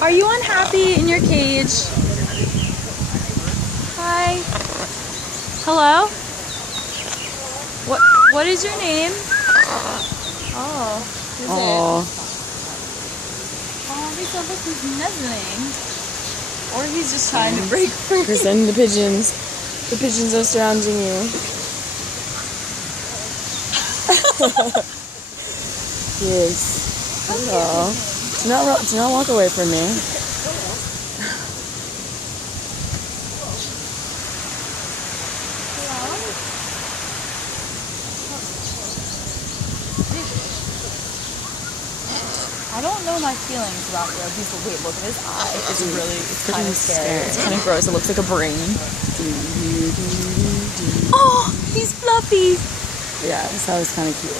Are you unhappy in your cage? Hi. Hello? What is your name? Oh, who's it? Oh, he sounds like he's nuzzling. Or he's just trying to break free. Kristen, the pigeons. The pigeons are surrounding you. Yes. Hello. Do not walk away from me. I don't know my feelings about Yogi, but wait, look at his eye. It's kind of scary. It's kind of gross. It looks like a brain. Oh, he's fluffy. Yeah, so it's kind of cute.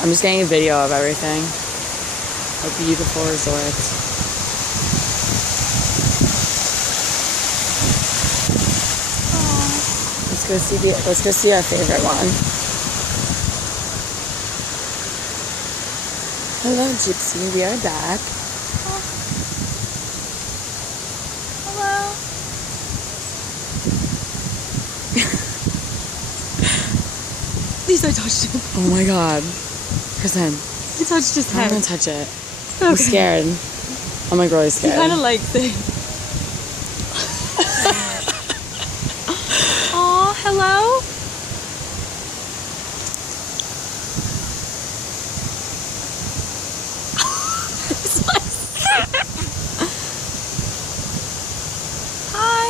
I'm just getting a video of everything. A beautiful resort. Let's go see our favorite one. Hello, Gypsy. We are back. Oh. Hello. At least I touched him. Oh my god. Kristen. You touched his head. I'm gonna touch it. Okay. I'm scared. I'm like really scared. He kind of likes it. Aw, hello? Hi.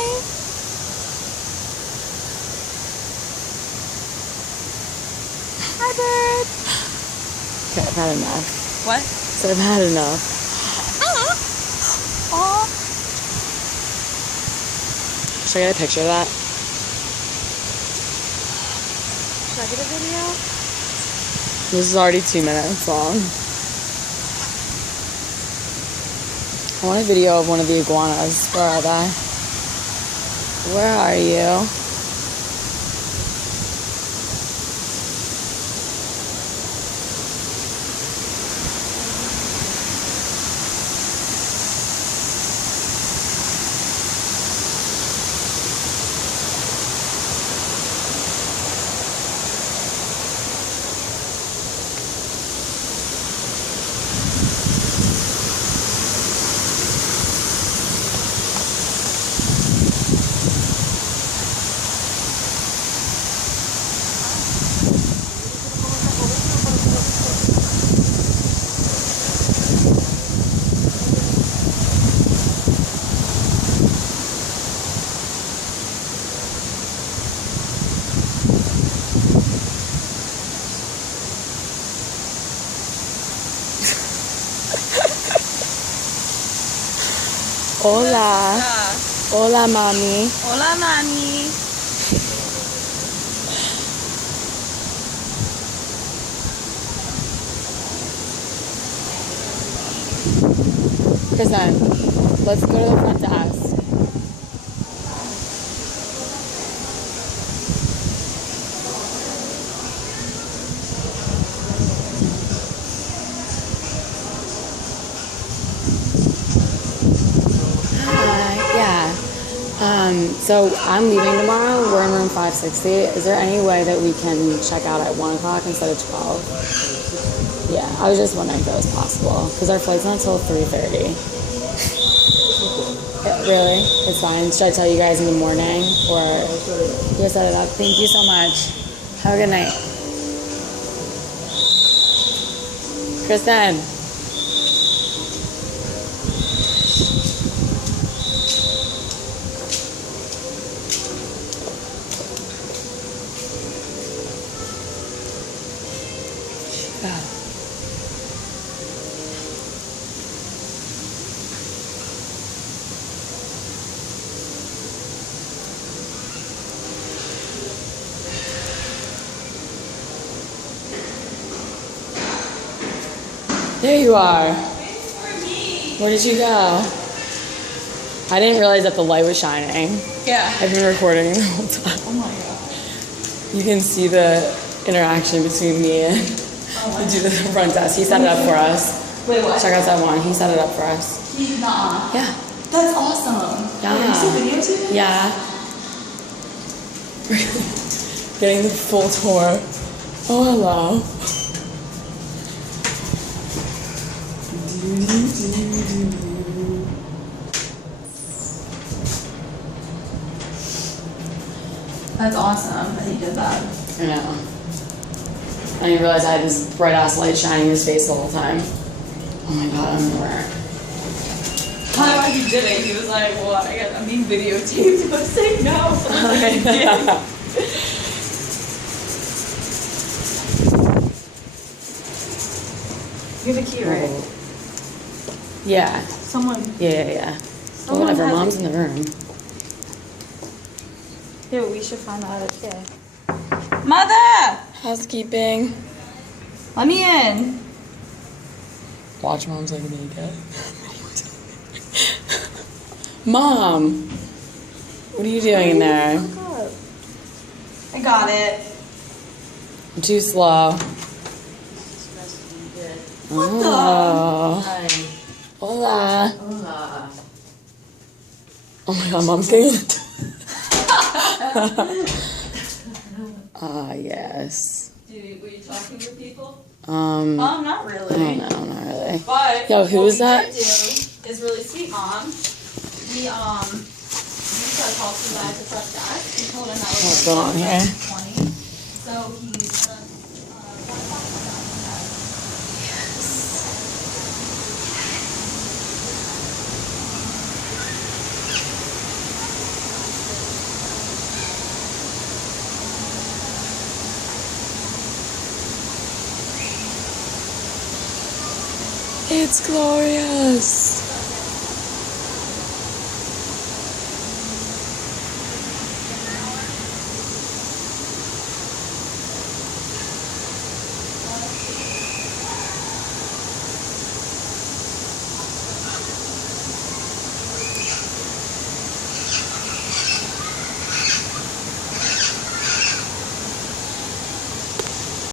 Hi, bird. Okay, I've had enough. What? So I've had enough. Aw. Should I get a picture of that? Should I get a video? This is already 2 minutes long. I want a video of one of the iguanas. Where are they? Where are you? Hola. Hola, mami. Hola, mami. Kristen, let's go to the front desk. So I'm leaving tomorrow. We're in room 560. Is there any way that we can check out at 1 o'clock instead of 12? Yeah, I was just wondering if that was possible. Because our flight's not until 3:30. Really? It's fine. Should I tell you guys in the morning? Or you guys set it up? Thank you so much. Have a good night. Kristen. There you are. Where did you go? I didn't realize that the light was shining. Yeah. I've been recording the whole time. Oh my god. You can see the interaction between me and the dude at the front desk. He set it up for us. Wait, what? Check out that one. He set it up for us. Nuh-uh. Yeah. That's awesome. Yeah. Wait, you see videos? Yeah. Getting the full tour. Oh, hello. That's awesome that he did that. I know. I didn't realize I had this bright ass light shining in his face the whole time. Oh my god, I'm aware. I don't know why he did it. He was like, well, I'm being videotaped. I was like, no. I was like, he did. You have a key, right? Yeah. Someone. Yeah. Someone Whatever, has mom's it. in the room. Yeah, but we should find out it's gay. Mother! Housekeeping. Let me in. Watch mom's like naked. Mom! What are you doing in there? I got it. I'm too slow. What Oh. the? Hola. Hola. Oh my god, mom's getting yes. Were you talking to people? Oh Not really. no, not really. But Yo, who was that? What we did do is really sweet, Mom. We used our call to guys to front desk. We told him that was What's going on here? 20. So he's It's glorious.